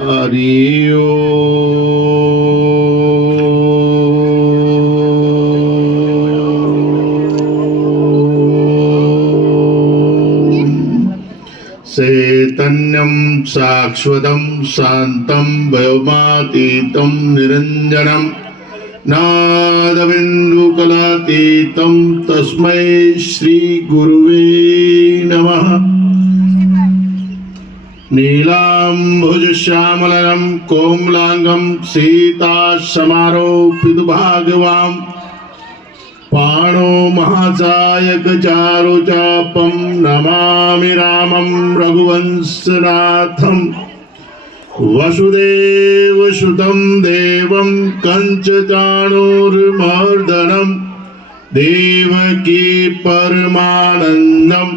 हरि ओम। चैतन्यं शाश्वतं शान्तं व्योमातीतं निरञ्जनं नादबिन्दुकलातीतं तस्मै श्री गुरुवे नमः। नीलाम्भुजश्यामलं कोमलांगं सीतासमारोपितभागवां पाणो महासायकचारुचापं नमामि रामं रघुवंशनाथं वसुदेवसुतं देवं कंचचाणूरमर्दनं देवकी परमानन्दं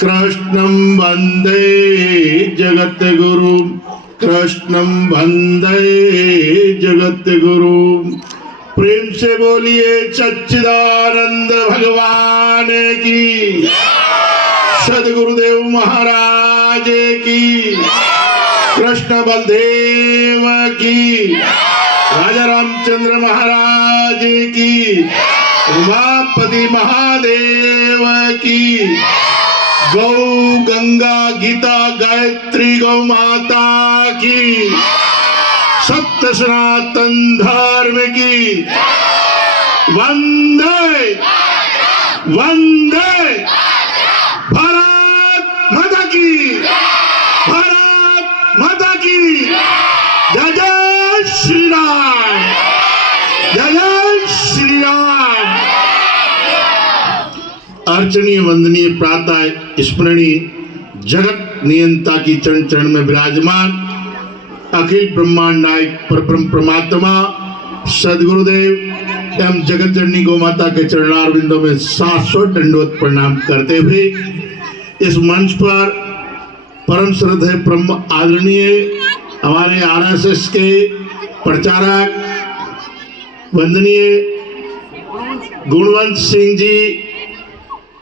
कृष्णं वन्दे जगद्गुरुं कृष्णं वन्दे जगद्गुरुं। प्रेम से बोलिए सच्चिदानंद भगवान की, सद्गुरुदेव महाराज की, कृष्ण बलदेव की, राजा रामचंद्र महाराज की, उमापति महादेव की, गौ गंगा गीता गायत्री गौ माता की, सत्य सनातन धर्म की वंदे वंदे भारत माता की, भारत माता की जय जय श्री राम, जय जय श्री राम। अर्चनीय वंदनीय प्रातः स्मरणीय जगत नियंता की चरण चरण में विराजमान अखिल ब्रह्मांड नायक परब्रह्म परमात्मा सदगुरुदेव एवं जगत जननी गौ माता के चरणारविंदों में 700 दंडवत प्रणाम करते हुए इस मंच पर परम श्रद्धेय ब्रह्म आदरणीय हमारे आरएसएस के प्रचारक वंदनीय गुणवंत सिंह जी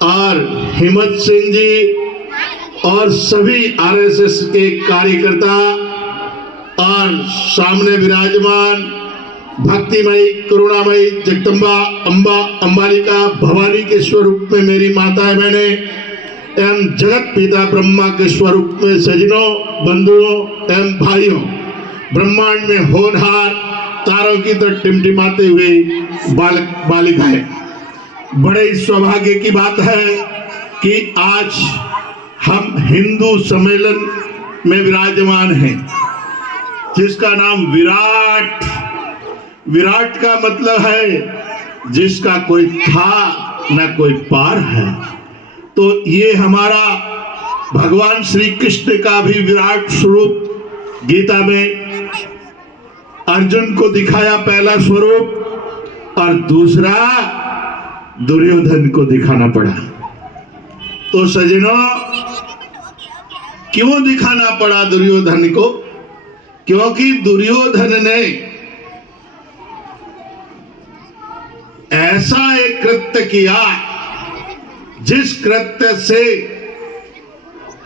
और हिम्मत सिंह जी और सभी आरएसएस के कार्यकर्ता और सामने विराजमान भक्तिमयी करुणामयी जगदम्बा अम्बा अम्बालिका भवानी के स्वरूप में मेरी माताएं बहनें एवं जगत पिता ब्रह्मा के स्वरूप में सजनों बंधुओं एवं भाइयों, ब्रह्मांड में होनहार तारों की तरह टिमटिमाते हुए बालक बालिकाएं, बड़े सौभाग्य की बात है कि आज हम हिंदू सम्मेलन में विराजमान हैं जिसका नाम विराट। विराट का मतलब है जिसका कोई था न कोई पार है। तो ये हमारा भगवान श्री कृष्ण का भी विराट स्वरूप गीता में अर्जुन को दिखाया पहला स्वरूप, और दूसरा दुर्योधन को दिखाना पड़ा। तो सज्जनों, क्यों दिखाना पड़ा दुर्योधन को? क्योंकि दुर्योधन ने ऐसा एक कृत्य किया जिस कृत्य से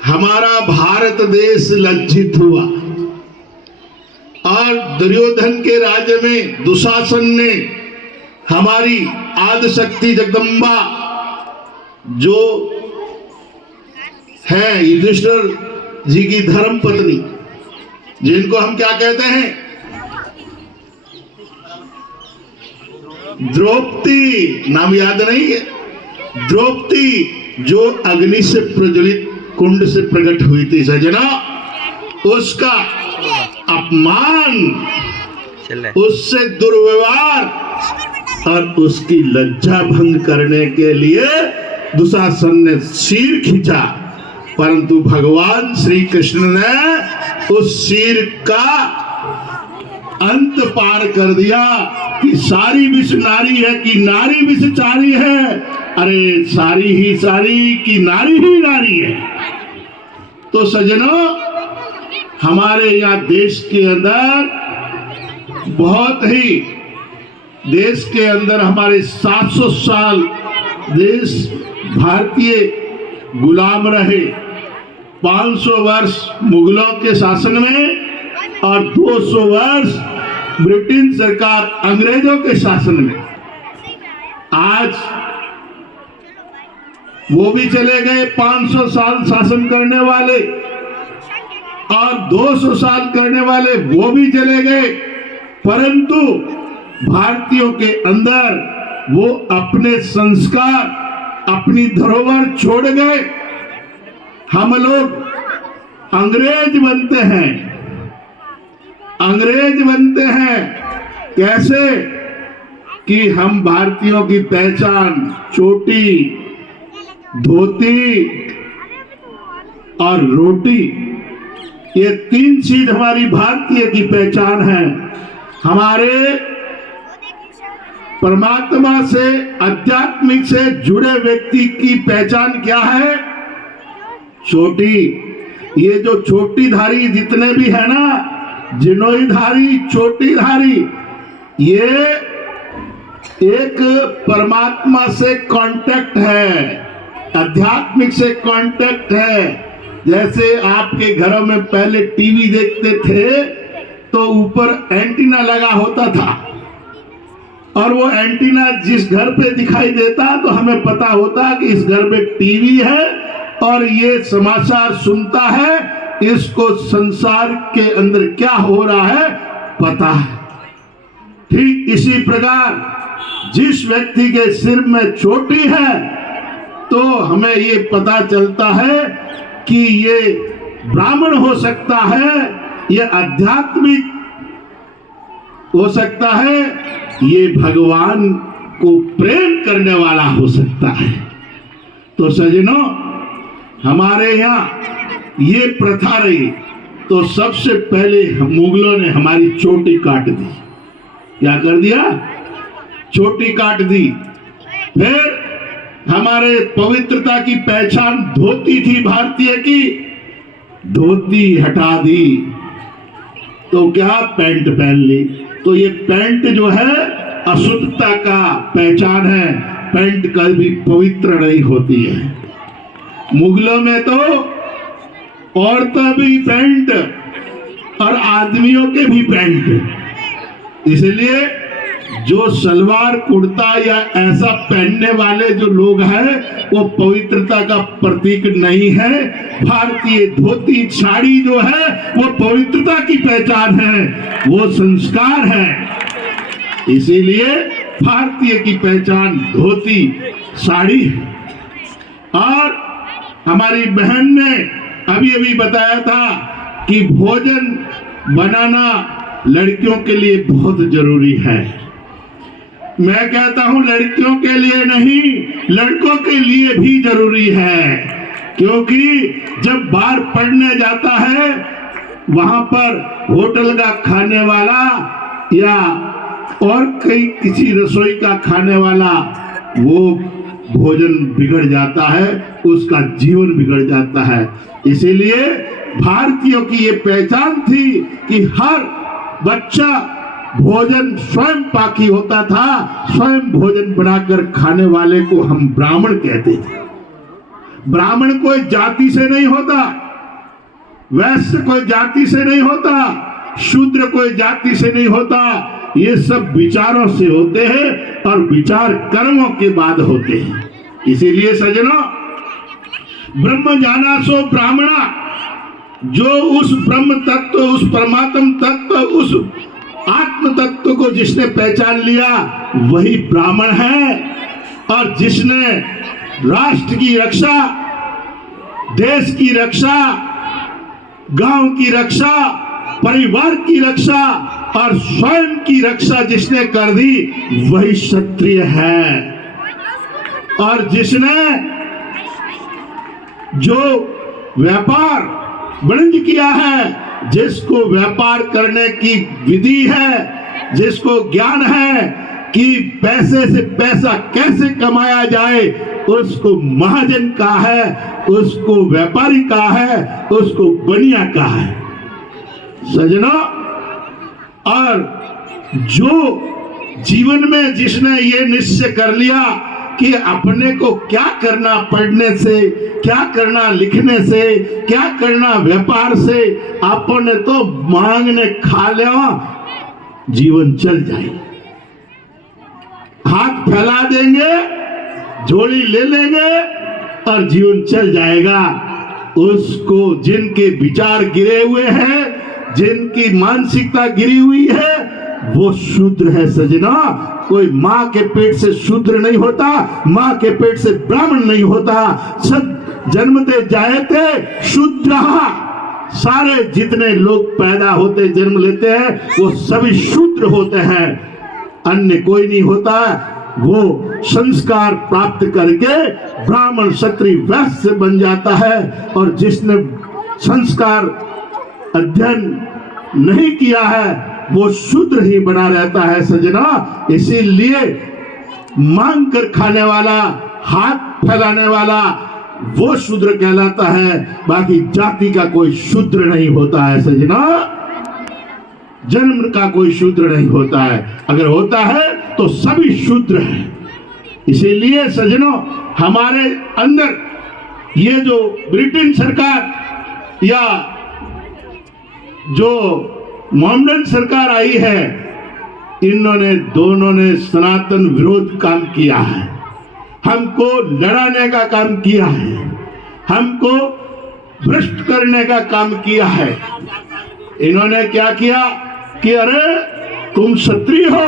हमारा भारत देश लज्जित हुआ, और दुर्योधन के राज्य में दुशासन ने हमारी आदिशक्ति जगदम्बा जो है युधिष्ठिर जी की धर्म पत्नी, जिनको हम क्या कहते हैं, द्रौपदी, नाम याद नहीं है, द्रौपदी जो अग्नि से प्रज्वलित कुंड से प्रकट हुई थी सजना, उसका अपमान, उससे दुर्व्यवहार और उसकी लज्जा भंग करने के लिए दुशासन ने सिर खींचा, परंतु भगवान श्री कृष्ण ने उस सिर का अंत पार कर दिया कि सारी विष नारी है कि नारी विषचारी है, अरे सारी ही सारी की नारी ही नारी है। तो सज्जनों, हमारे यहाँ देश के अंदर बहुत ही, देश के अंदर हमारे 700 साल देश भारतीय गुलाम रहे, 500 वर्ष मुगलों के शासन में और 200 वर्ष ब्रिटेन सरकार अंग्रेजों के शासन में। आज वो भी चले गए, 500 साल शासन करने वाले, और 200 साल करने वाले वो भी चले गए, परंतु भारतीयों के अंदर वो अपने संस्कार, अपनी धरोहर छोड़ गए। हम लोग अंग्रेज बनते हैं, अंग्रेज बनते हैं कैसे कि हम भारतीयों की पहचान चोटी, धोती और रोटी, ये 3 चीज हमारी भारतीय की पहचान है। हमारे परमात्मा से, आध्यात्मिक से जुड़े व्यक्ति की पहचान क्या है? चोटी। ये जो चोटीधारी जितने भी है ना, जिनोईधारी, चोटीधारी, ये एक परमात्मा से कांटेक्ट है, आध्यात्मिक से कांटेक्ट है। जैसे आपके घरों में पहले टीवी देखते थे तो ऊपर एंटीना लगा होता था, और वो एंटीना जिस घर पे दिखाई देता तो हमें पता होता कि इस घर में टीवी है और ये समाचार सुनता है, इसको संसार के अंदर क्या हो रहा है पता है। ठीक इसी प्रकार जिस व्यक्ति के सिर में चोटी है तो हमें ये पता चलता है कि ये ब्राह्मण हो सकता है, ये आध्यात्मिक हो सकता है, ये भगवान को प्रेम करने वाला हो सकता है। तो सज्जनों, हमारे यहाँ ये प्रथा रही तो सबसे पहले मुगलों ने हमारी चोटी काट दी। क्या कर दिया? चोटी काट दी। फिर हमारे पवित्रता की पहचान धोती थी भारतीय की, धोती हटा दी तो क्या पैंट पहन ली। तो ये पैंट जो है अशुद्धता का पहचान है, पैंट कभी पवित्र नहीं होती है। मुगलों में तो औरतों भी पैंट और आदमियों के भी पैंट, इसलिए जो सलवार कुर्ता या ऐसा पहनने वाले जो लोग हैं वो पवित्रता का प्रतीक नहीं है। भारतीय धोती साड़ी जो है वो पवित्रता की पहचान है, वो संस्कार है। इसीलिए भारतीय की पहचान धोती साड़ी है। और हमारी बहन ने अभी अभी बताया था कि भोजन बनाना लड़कियों के लिए बहुत जरूरी है। मैं कहता हूं लड़कियों के लिए नहीं, लड़कों के लिए भी जरूरी है, क्योंकि जब बाहर पढ़ने जाता है वहां पर होटल का खाने वाला या और कई किसी रसोई का खाने वाला, वो भोजन बिगड़ जाता है, उसका जीवन बिगड़ जाता है। इसीलिए भारतीयों की ये पहचान थी कि हर बच्चा भोजन स्वयं पाकी होता था, स्वयं भोजन बनाकर खाने वाले को हम ब्राह्मण कहते थे। ब्राह्मण कोई जाति से नहीं होता, वैश्य कोई जाति से नहीं होता, शूद्र कोई जाति से नहीं होता, ये सब विचारों से होते हैं और विचार कर्मों के बाद होते हैं। इसीलिए सज्जनों, ब्रह्म जानासो ब्राह्मणा, जो उस ब्रह्म तत्व, उस परमात्म तत्व, उस आत्म तत्व को जिसने पहचान लिया वही ब्राह्मण है। और जिसने राष्ट्र की रक्षा, देश की रक्षा, गांव की रक्षा, परिवार की रक्षा और स्वयं की रक्षा जिसने कर दी वही क्षत्रिय है। और जिसने जो व्यापार वाणिज्य किया है, जिसको व्यापार करने की विधि है, जिसको ज्ञान है कि पैसे से पैसा कैसे कमाया जाए, उसको महाजन कहा है, उसको व्यापारी कहा है, उसको बनिया कहा है। सज्जनों, और जो जीवन में जिसने ये निश्चय कर लिया कि अपने को क्या करना पढ़ने से, क्या करना लिखने से, क्या करना व्यापार से, अपने तो मांगने खा लिया जीवन चल जाए। हाथ फैला देंगे, झोली ले लेंगे और जीवन चल जाएगा। उसको जिनके विचार गिरे हुए हैं, जिनकी मानसिकता गिरी हुई है, वो शूद्र है सजना। कोई माँ के पेट से शूद्र नहीं होता, माँ के पेट से ब्राह्मण नहीं होता। सब जन्मते जायते शूद्र। सारे जितने लोग पैदा होते जन्म लेते हैं वो सभी शूद्र होते हैं, अन्य कोई नहीं होता। वो संस्कार प्राप्त करके ब्राह्मण क्षत्रिय वैश्य बन जाता है, और जिसने संस्कार अध्ययन नहीं किया है वो शूद्र ही बना रहता है सजना। इसीलिए मांग कर खाने वाला, हाथ फैलाने वाला, वो शूद्र कहलाता है। बाकी जाति का कोई शूद्र नहीं होता है सजना, जन्म का कोई शूद्र नहीं होता है। अगर होता है तो सभी शूद्र हैं। इसीलिए सजनों, हमारे अंदर ये जो ब्रिटेन सरकार या जो मोहम्मदन सरकार आई है, इन्होंने दोनों ने सनातन विरोध काम किया है, हमको लड़ाने का काम किया है, हमको भ्रष्ट करने का काम किया है। इन्होंने क्या किया कि अरे तुम क्षत्रिय हो,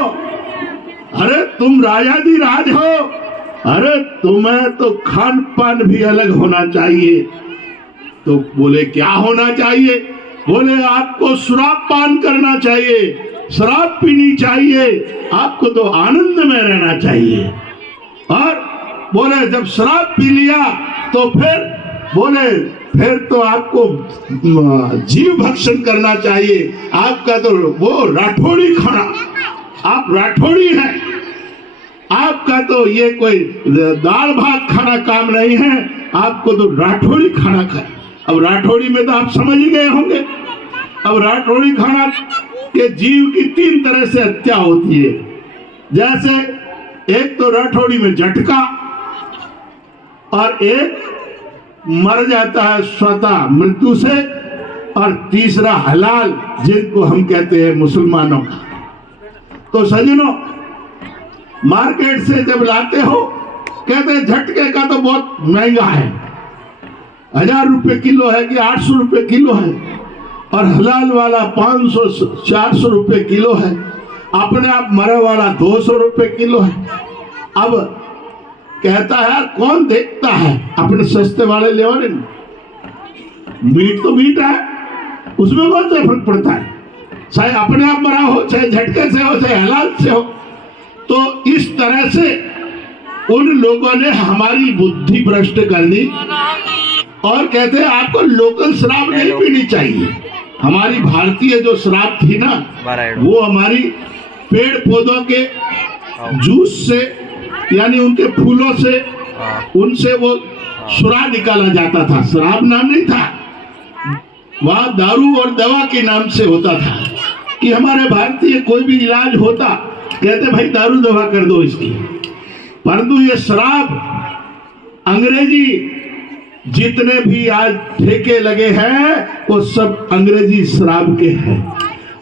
अरे तुम राजाधिराज हो, अरे तुम्हें तो खान पान भी अलग होना चाहिए। तो बोले क्या होना चाहिए? बोले आपको शराब पान करना चाहिए, शराब पीनी चाहिए, आपको तो आनंद में रहना चाहिए। और बोले जब शराब पी लिया तो फिर तो आपको जीव भक्षण करना चाहिए, आपका तो वो राठौड़ी खाना, आप राठौड़ी हैं, आपका तो ये कोई दाल भात खाना काम नहीं है, आपको तो राठौड़ी खाना खाए। अब राठौड़ी में तो आप समझ ही गए होंगे। अब राठौड़ी खाना के जीव की 3 तरह से हत्या होती है। जैसे एक तो राठौड़ी में झटका, और एक मर जाता है स्वतः मृत्यु से, और तीसरा हलाल, जिनको हम कहते हैं मुसलमानों का। तो सज्जनों, मार्केट से जब लाते हो, कहते हैं झटके का तो बहुत महंगा है, 1000 रुपए किलो है कि 800 रुपए किलो है, और हलाल वाला 500-400 रुपए किलो है, अपने आप मरे वाला 200 रुपए किलो है। अब कहता है कौन देखता है, अपने सस्ते वाले ले वाले, मीट तो मीट है, उसमें कौन सा फर्क पड़ता है, चाहे अपने आप मरा हो, चाहे झटके से हो, चाहे हलाल से हो। तो इस तरह से उन लोगों ने हमारी बुद्धि भ्रष्ट कर दी, और कहते हैं आपको लोकल शराब नहीं पीनी चाहिए। हमारी भारतीय जो शराब थी ना, वो हमारी पेड़ पौधों के जूस से, यानी उनके फूलों से, उनसे वो सुरा निकाला जाता था। शराब नाम नहीं था, वहाँ दारू और दवा के नाम से होता था। कि हमारे भारतीय कोई भी इलाज होता, कहते भाई दारू दवा कर दो इसकी। परंतु ये शराब, अंग्रेजी जितने भी आज ठेके लगे हैं वो सब अंग्रेजी शराब के हैं,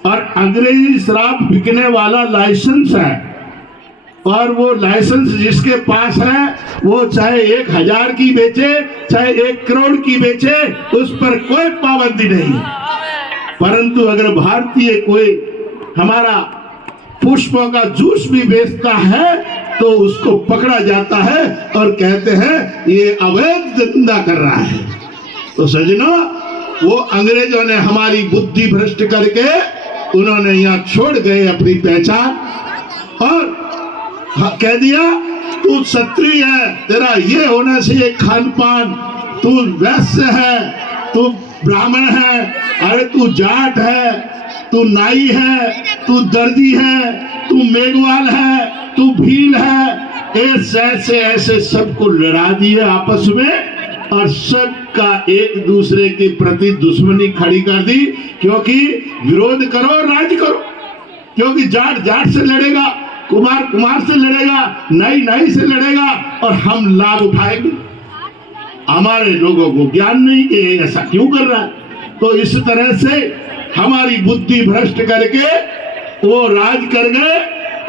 और अंग्रेजी शराब बिकने वाला लाइसेंस है, और वो लाइसेंस जिसके पास है वो चाहे 1000 की बेचे, चाहे 1 करोड़ की बेचे, उस पर कोई पाबंदी नहीं। परंतु अगर भारतीय कोई हमारा पुष्पों का जूस भी बेचता है तो उसको पकड़ा जाता है और कहते हैं ये अवैध धंधा कर रहा है। तो सजनों, वो अंग्रेजों ने हमारी बुद्धि भ्रष्ट करके उन्होंने यहाँ छोड़ गए अपनी पहचान, और कह दिया तू क्षत्रिय है, तेरा ये होना चाहिए खान पान, तू वैश्य है, तू ब्राह्मण है, अरे तू जाट है, तू नाई है, तू दर्जी है, तू मेघवाल है, तू भील है। ऐसे ऐसे सबको लड़ा दिए आपस में, और सबका एक दूसरे के प्रति दुश्मनी खड़ी कर दी। क्योंकि विरोध करो, राज करो, क्योंकि जाट जाट से लड़ेगा, कुमार से लड़ेगा, नई से लड़ेगा और हम लाभ उठाएंगे। हमारे लोगों को ज्ञान नहीं कि ऐसा क्यों कर रहा है, तो इस तरह से हमारी बुद्धि भ्रष्ट करके वो राज कर गए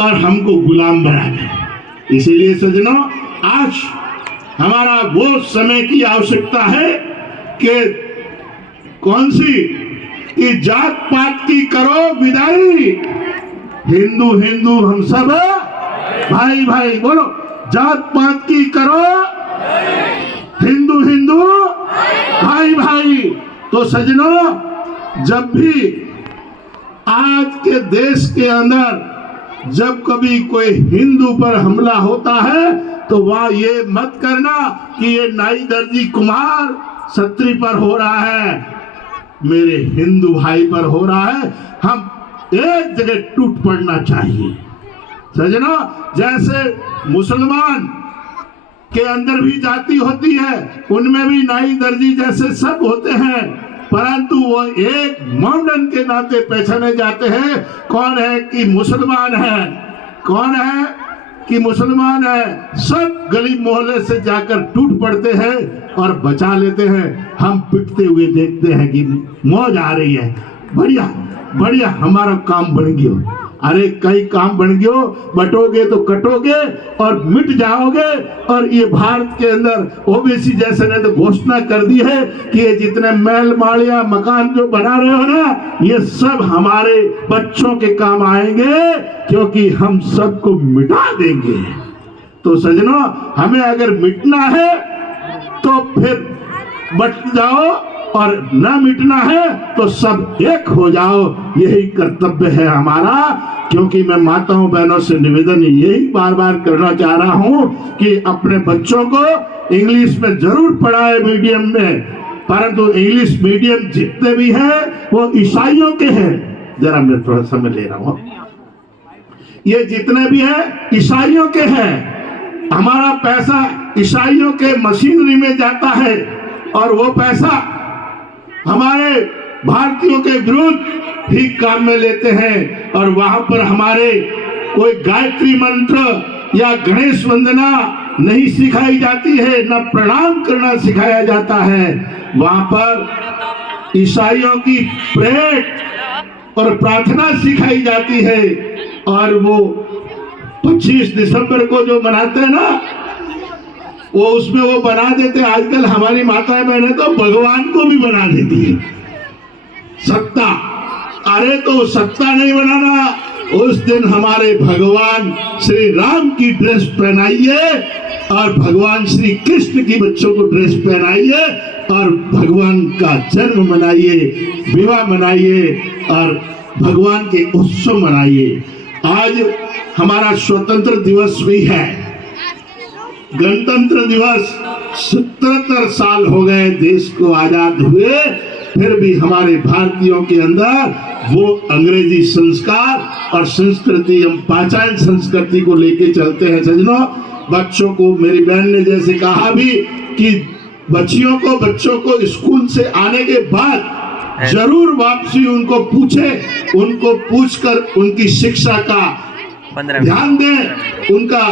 और हमको गुलाम बना गए। इसीलिए सज्जनों, आज हमारा वो समय की आवश्यकता है कि कौन सी कि जात पात की करो विदाई, हिंदू हम सब भाई। बोलो, जात पात की करो हिंदू भाई। तो सज्जनों, जब भी आज के देश के अंदर जब कभी कोई हिंदू पर हमला होता है तो वहां ये मत करना कि ये नाई दर्जी कुमार छत्री पर हो रहा है, मेरे हिंदू भाई पर हो रहा है। हम एक जगह टूट पड़ना चाहिए सज्जनों। जैसे मुसलमान के अंदर भी जाति होती है, उनमें भी नाई दर्जी जैसे सब होते हैं, परंतु वो एक मॉडर्न के नाते पहचाने जाते हैं। कौन है कि मुसलमान है, कौन है कि मुसलमान है। सब गली मोहल्ले से जाकर टूट पड़ते हैं और बचा लेते हैं। हम पिटते हुए देखते हैं कि मौज आ रही है, बढ़िया हमारा काम बन गया। अरे कई काम बन गयो, बटोगे तो कटोगे और मिट जाओगे। और ये भारत के अंदर ओबीसी जैसे ने तो घोषणा कर दी है कि ये जितने महल माड़िया मकान जो बना रहे हो ना, ये सब हमारे बच्चों के काम आएंगे, क्योंकि हम सबको मिटा देंगे। तो सज्जनों, हमें अगर मिटना है तो फिर बट जाओ, और न मिटना है तो सब एक हो जाओ। यही कर्तव्य है हमारा। क्योंकि मैं माताओं बहनों से निवेदन यही बार करना चाह रहा हूं कि अपने बच्चों को इंग्लिश में जरूर पढ़ाए मीडियम में, परंतु इंग्लिश मीडियम जितने भी हैं वो ईसाइयों के हैं। जरा मैं थोड़ा समय ले रहा हूं। ये जितने भी हैं ईसाइयों के हैं। हमारा पैसा ईसाइयों के मशीनरी में जाता है और वो पैसा हमारे भारतीयों के विरुद्ध ही काम में लेते हैं। और वहां पर हमारे कोई गायत्री मंत्र या गणेश वंदना नहीं सिखाई जाती है, न प्रणाम करना सिखाया जाता है। वहां पर ईसाइयों की प्रेयर और प्रार्थना सिखाई जाती है। और वो 25 दिसंबर को जो मनाते हैं ना, वो उसमें वो बना देते। आजकल हमारी माताएं बहनें तो भगवान को भी बना देती है सत्ता। अरे तो सत्ता नहीं बनाना, उस दिन हमारे भगवान श्री राम की ड्रेस पहनाइए और भगवान श्री कृष्ण की बच्चों को ड्रेस पहनाइए और भगवान का जन्म मनाइए, विवाह मनाइए और भगवान के उत्सव मनाइए। आज हमारा स्वतंत्र दिवस भी है, गणतंत्र दिवस। 77 साल हो गए देश को आजाद हुए, फिर भी हमारे भारतीयों के अंदर वो अंग्रेजी संस्कार और संस्कृति, हम पहचान संस्कृति को लेके चलते हैं। सज्जनों, बच्चों को, मेरी बहन ने जैसे कहा भी कि बच्चों को स्कूल से आने के बाद जरूर वापसी उनको पूछे, उनको पूछकर उनकी शिक्षा का ध्यान दें, उनका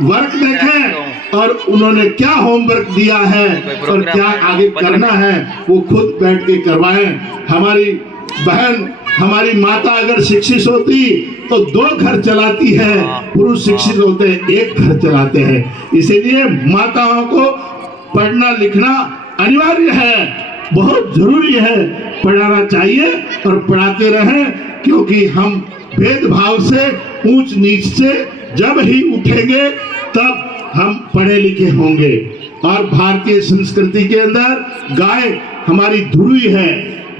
वर्क देखें और उन्होंने क्या होमवर्क दिया है और क्या आगे करना है वो खुद बैठ के करवाएं। हमारी बहन, हमारी माता अगर शिक्षित होती तो 2 घर चलाती है, पुरुष शिक्षित होते हैं 1 घर चलाते हैं। इसीलिए माताओं को पढ़ना लिखना अनिवार्य है, बहुत जरूरी है, पढ़ाना चाहिए और पढ़ाते रहें। क्योंकि हम भेदभाव से, ऊंच नीच से जब ही उठेंगे तब हम पढ़े लिखे होंगे। और भारतीय संस्कृति के अंदर गाय हमारी ध्रुवी है,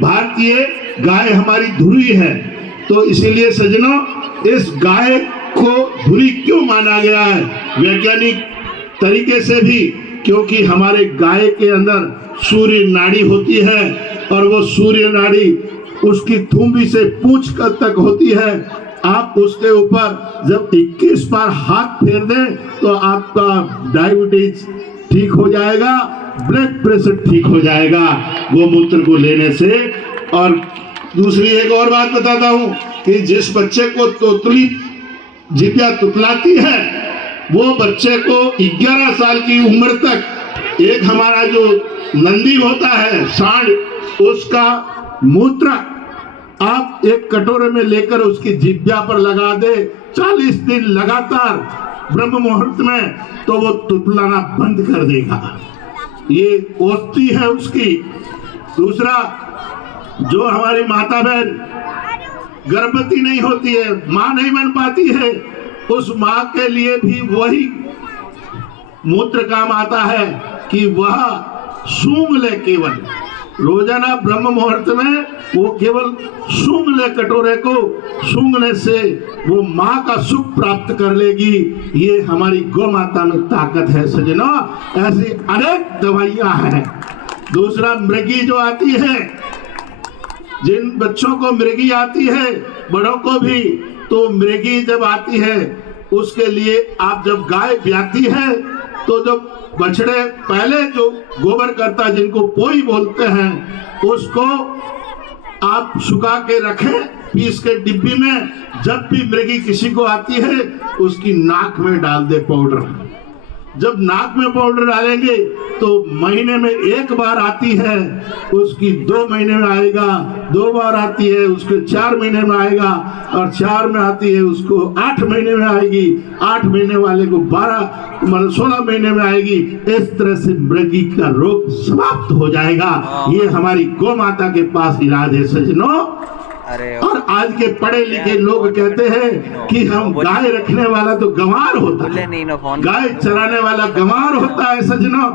भारतीय गाय हमारी ध्रुवी है। तो इसीलिए सज्जनों, इस गाय को ध्रुवी क्यों माना गया है वैज्ञानिक तरीके से भी, क्योंकि हमारे गाय के अंदर सूर्य नाड़ी होती है और वो सूर्य नाड़ी उसकी थूंबी से पूंछ तक होती है। आप उसके ऊपर जब 21 बार हाथ फेर दें तो आपका डायबिटीज ठीक हो जाएगा, ब्लड प्रेशर ठीक हो जाएगा गोमूत्र को लेने से। और दूसरी एक और बात बताता हूँ कि जिस बच्चे को तोतली जिब्या तुतलाती है, वो बच्चे को 11 साल की उम्र तक एक हमारा जो नंदी होता है सांड, उसका मूत्र आप एक कटोरे में लेकर उसकी जिब्या पर लगा दे 40 दिन लगातार ब्रह्म मुहूर्त में, तो वो तुतलाना बंद कर देगा। ये औषधि है उसकी। दूसरा, जो हमारी माता बहन गर्भवती नहीं होती है, मां नहीं बन पाती है, उस मां के लिए भी वही मूत्र काम आता है कि वह सूंघ ले। केवल रोजाना ब्रह्म मुहूर्त में वो केवल सूंघ ले, कटोरे को सूंघने से वो माँ का सुख प्राप्त कर लेगी। ये हमारी गौ माता में ताकत है सजनों। ऐसी अनेक दवाइयां हैं। दूसरा, मृगी जो आती है, जिन बच्चों को मृगी आती है, बड़ों को भी, तो मृगी जब आती है उसके लिए आप जब गाय ब्याती है तो जब बछड़े पहले जो गोबर करता, जिनको पोई बोलते हैं, उसको आप सुखा के रखें पीस के डिब्बी में। जब भी मृगी किसी को आती है उसकी नाक में डाल दे पाउडर। जब नाक में पाउडर डालेंगे तो महीने में 1 बार आती है, उसकी 2 महीने में आएगा, 2 बार आती है उसके 4 महीने में आएगा, और 4 में आती है उसको 8 महीने में आएगी, 8 महीने वाले को 16 महीने में आएगी। इस तरह से मृगी का रोग समाप्त हो जाएगा। ये हमारी गौ माता के पास इलाज है सजनों। और आज के पढ़े लिखे लोग कहते हैं कि हम गाय रखने वाला तो गंवार होता है, गाय चराने वाला गंवार होता है सजनों।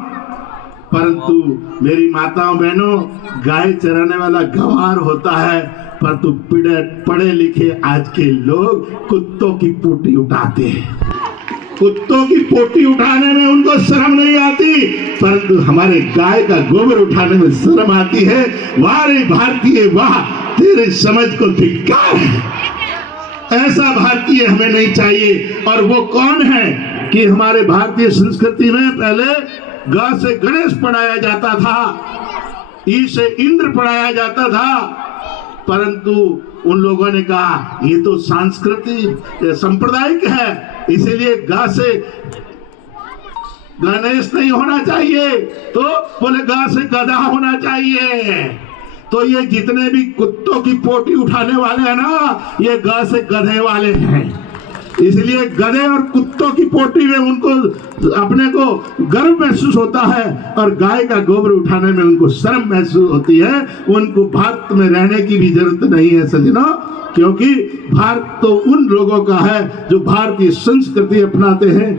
परंतु मेरी माताओं बहनों, गाय चराने वाला गंवार होता है, परंतु पढ़े लिखे आज के लोग कुत्तों की पोटी उठाते हैं। कुत्तों की पोटी उठाने में उनको शर्म नहीं आती, परंतु हमारे गाय का गोबर उठाने में शर्म आती है। वाह रे भारतीय वाह, तेरे समझ को धिक्कार है। ऐसा भारतीय हमें नहीं चाहिए। और वो कौन है कि हमारे भारतीय संस्कृति में पहले ग से गणेश पढ़ाया जाता था, ई से इंद्र पढ़ाया जाता था, परंतु उन लोगों ने कहा ये तो सांस्कृतिक सांप्रदायिक है, इसीलिए गा से गणेश नहीं होना चाहिए, तो बोले गा से गधा होना चाहिए। तो ये जितने भी कुत्तों की पोटी उठाने वाले हैं ना, ये गा से गधे वाले हैं। इसलिए गधे और कुत्तों की पोटी में उनको अपने को गर्व महसूस होता है, और गाय का गोबर उठाने में उनको शर्म महसूस होती है। उनको भारत में रहने की भी जरूरत नहीं है सजनों, क्योंकि भारत तो उन लोगों का है जो भारतीय संस्कृति अपनाते हैं,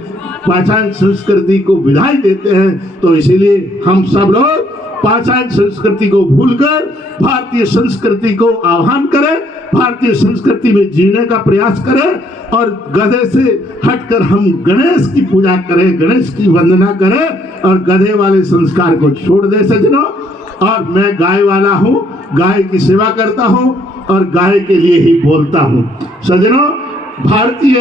पहचान संस्कृति को विदाई देते हैं। तो इसीलिए हम सब लोग पहचान संस्कृति को भूलकर भारतीय संस्कृति को आह्वान करें, भारतीय संस्कृति में जीने का प्रयास करें, और गधे से हटकर हम गणेश की पूजा करें, गणेश की वंदना करें, और गधे वाले संस्कार को छोड़ दे सजनों। और मैं गाय वाला हूँ, गाय की सेवा करता हूँ और गाय के लिए ही बोलता हूँ सजनों। भारतीय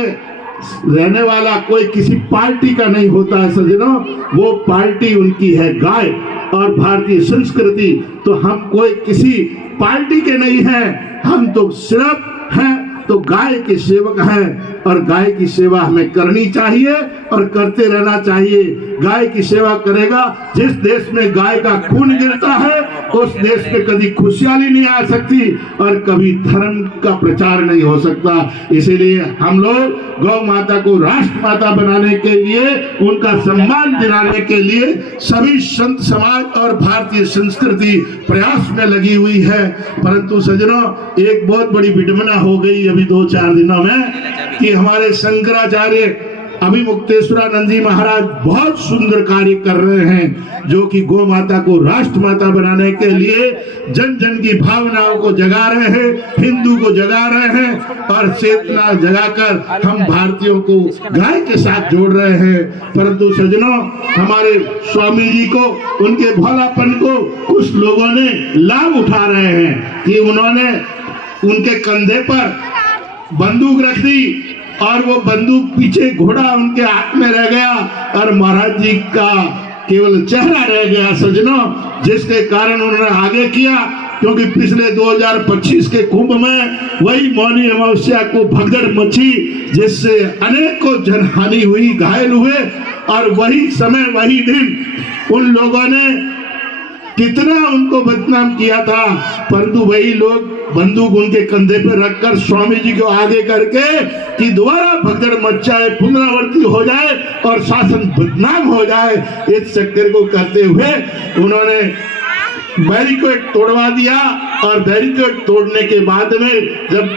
रहने वाला कोई किसी पार्टी का नहीं होता है सजनों, वो पार्टी उनकी है गाय। और भारतीय संस्कृति तो हम कोई किसी पार्टी के नहीं हैं, हम तो सिर्फ हैं तो गाय के सेवक हैं, और गाय की सेवा हमें करनी चाहिए और करते रहना चाहिए। गाय की सेवा करेगा, जिस देश में गाय का खून गिरता है उस देश में कभी खुशहाली नहीं आ सकती और कभी धर्म का प्रचार नहीं हो सकता। इसीलिए हम लोग गौ माता को राष्ट्र माता बनाने के लिए, उनका सम्मान दिलाने के लिए सभी संत समाज और भारतीय संस्कृति प्रयास में लगी हुई है। परंतु सजनों, एक बहुत बड़ी विडंबना हो गई अभी 2-4 दिनों में कि हमारे शंकराचार्य अभिमुक्तेश्वरानंद जी महाराज बहुत सुंदर कार्य कर रहे हैं, जो कि गौ माता को राष्ट्र माता बनाने के लिए जन जन की भावनाओं को जगा रहे हैं, हिंदू को जगा रहे हैं, और चेतना जगाकर हम भारतीयों को गाय के साथ जोड़ रहे हैं। परंतु सजनों, हमारे स्वामी जी को, उनके भोलापन को कुछ लोगों ने लाभ उठा रहे हैं कि उन्होंने उनके कंधे पर बंदूक रख दी, और वो बंदूक पीछे घोड़ा उनके हाथ में रह गया, और महाराज जी का केवल चेहरा रह गया सजनों, जिसके कारण उन्होंने आगे किया क्योंकि पिछले 2025 के कुंभ में वही मौनी अमावस्या को भगदड़ मची, जिससे अनेकों जनहानि हुई, घायल हुए, और वही समय वही दिन उन लोगों ने कितना उनको बदनाम किया था, परंतु वही लोग बंदूक उनके कंधे पे रखकर स्वामी जी को आगे करके कि दोबारा भगदड़ मच जाए, पुनरावृत्ति हो जाए और शासन बदनाम हो जाए, इस चक्कर को करते हुए उन्होंने बैरिकेड तोड़वा दिया। और बैरिकेड तोड़ने के बाद में जब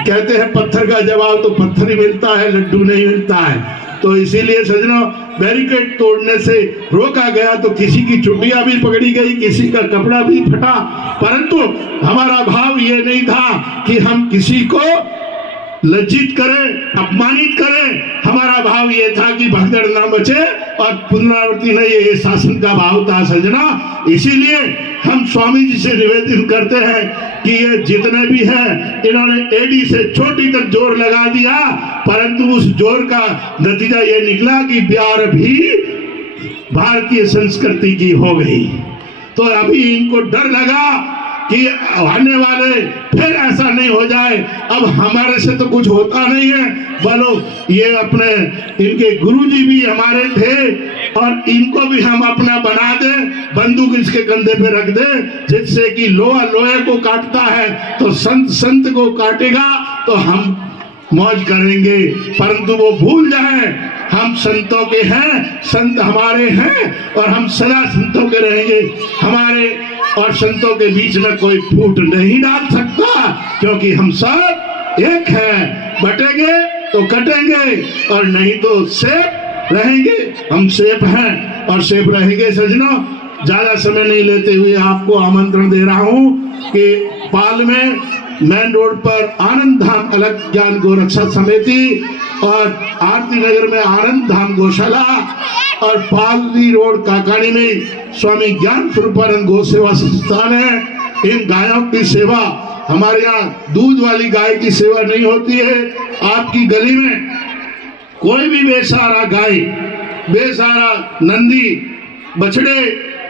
कहते हैं पत्थर का जवाब तो पत्थर ही मिलता है, लड्डू नहीं मिलता है। तो इसीलिए सजनों, बैरिकेड तोड़ने से रोका गया तो किसी की चुटिया भी पकड़ी गई, किसी का कपड़ा भी फटा, परंतु हमारा भाव ये नहीं था कि हम किसी को लज्जित करें, अपमानित करें। हमारा भाव ये था कि भगदड़ ना बचे और पुनरावृत्ति नहीं, ये शासन का भाव था सजना। इसीलिए हम स्वामी जी से निवेदन करते हैं कि ये जितने भी हैं, इन्होंने एडी से छोटी तक जोर लगा दिया, परंतु उस जोर का नतीजा ये निकला कि प्यार भी भारतीय संस्कृति की हो गई। तो अभी इनको डर लगा कि आने वाले फिर ऐसा नहीं हो जाए। अब हमारे से तो कुछ होता नहीं है, बोलो ये अपने इनके गुरुजी भी हमारे थे और इनको भी हम अपना बना दें, बंदूक इसके कंधे पे रख दें, जिससे कि लोहा लोहे को काटता है तो संत संत को काटेगा, तो हम मौज करेंगे। परंतु वो भूल जाए हम संतों के हैं, संत हमारे हैं और हम सदा संतों के रहेंगे। हमारे और संतों के बीच में कोई फूट नहीं डाल सकता, क्योंकि हम सब एक हैं। बटेंगे तो कटेंगे और नहीं तो सेफ रहेंगे। हम सेफ हैं और सेफ रहेंगे सजनों। ज्यादा समय नहीं लेते हुए आपको आमंत्रण दे रहा हूं कि पाल में मेन रोड पर आनंद धाम अलग ज्ञान गोरक्षा समिति और आरती नगर में आनंद धाम गौशाला और पाली रोड काकानी में स्वामी ज्ञान स्वरूपानंद गौ सेवा संस्थान है। इन गायों की सेवा, हमारे यहाँ दूध वाली गाय की सेवा नहीं होती है। आपकी गली में कोई भी बेसहारा गाय, बेसहारा नंदी, बछड़े,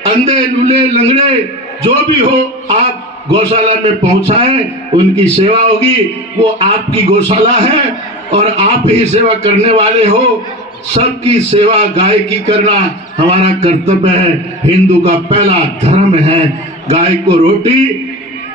अंधे, लूले, लंगड़े जो भी हो, आप गौशाला में पहुंचाएं, उनकी सेवा होगी। वो आपकी गौशाला है और आप ही सेवा करने वाले हो। सबकी सेवा गाय की करना हमारा कर्तव्य है। हिंदू का पहला धर्म है गाय को रोटी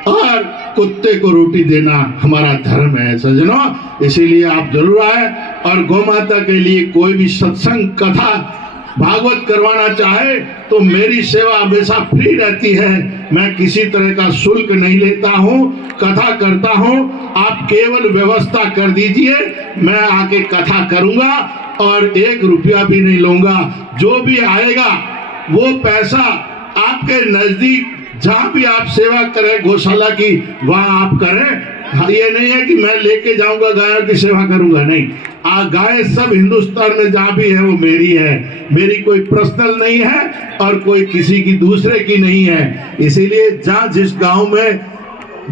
और कुत्ते को रोटी देना हमारा धर्म है सज्जनों। इसीलिए आप जरूर आए और गौ माता के लिए कोई भी सत्संग, कथा, भागवत करवाना चाहे तो मेरी सेवा हमेशा फ्री रहती है। मैं किसी तरह का शुल्क नहीं लेता हूँ, कथा करता हूँ। आप केवल व्यवस्था कर दीजिए, मैं आके कथा करूँगा और 1 रुपया भी नहीं लूंगा। जो भी आएगा वो पैसा आपके नजदीक जहाँ भी आप सेवा करें गौशाला की, वहाँ आप करें। ये नहीं है कि मैं लेके जाऊंगा गायों की सेवा करूंगा, नहीं। गाय सब हिंदुस्तान में जहाँ भी है वो मेरी है, मेरी कोई पर्सनल नहीं है और कोई किसी की दूसरे की नहीं है। इसीलिए जहाँ जिस गांव में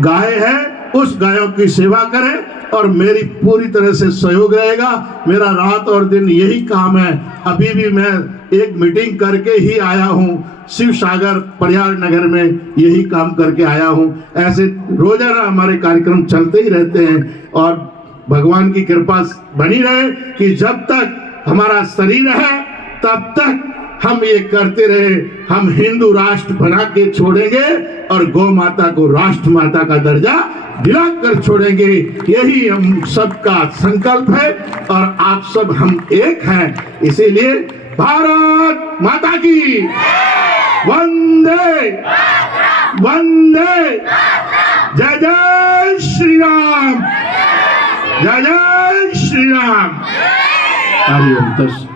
गाय है उस गायों की सेवा करें और मेरी पूरी तरह से सहयोग रहेगा। मेरा रात और दिन यही काम है। अभी भी मैं एक मीटिंग करके ही आया हूँ, शिव सागर परियार नगर में यही काम करके आया हूँ। ऐसे रोजाना हमारे कार्यक्रम चलते ही रहते हैं और भगवान की कृपा बनी रहे कि जब तक हमारा शरीर है तब तक हम ये करते रहे। हम हिंदू राष्ट्र बना के छोड़ेंगे और गौ माता को राष्ट्र माता का दर्जा दिलाकर छोड़ेंगे। यही हम सबका संकल्प है और आप सब हम एक हैं। इसीलिए भारत माता की वंदे वंदे। जय जय श्री राम, जय जय श्री राम। हरि ओम।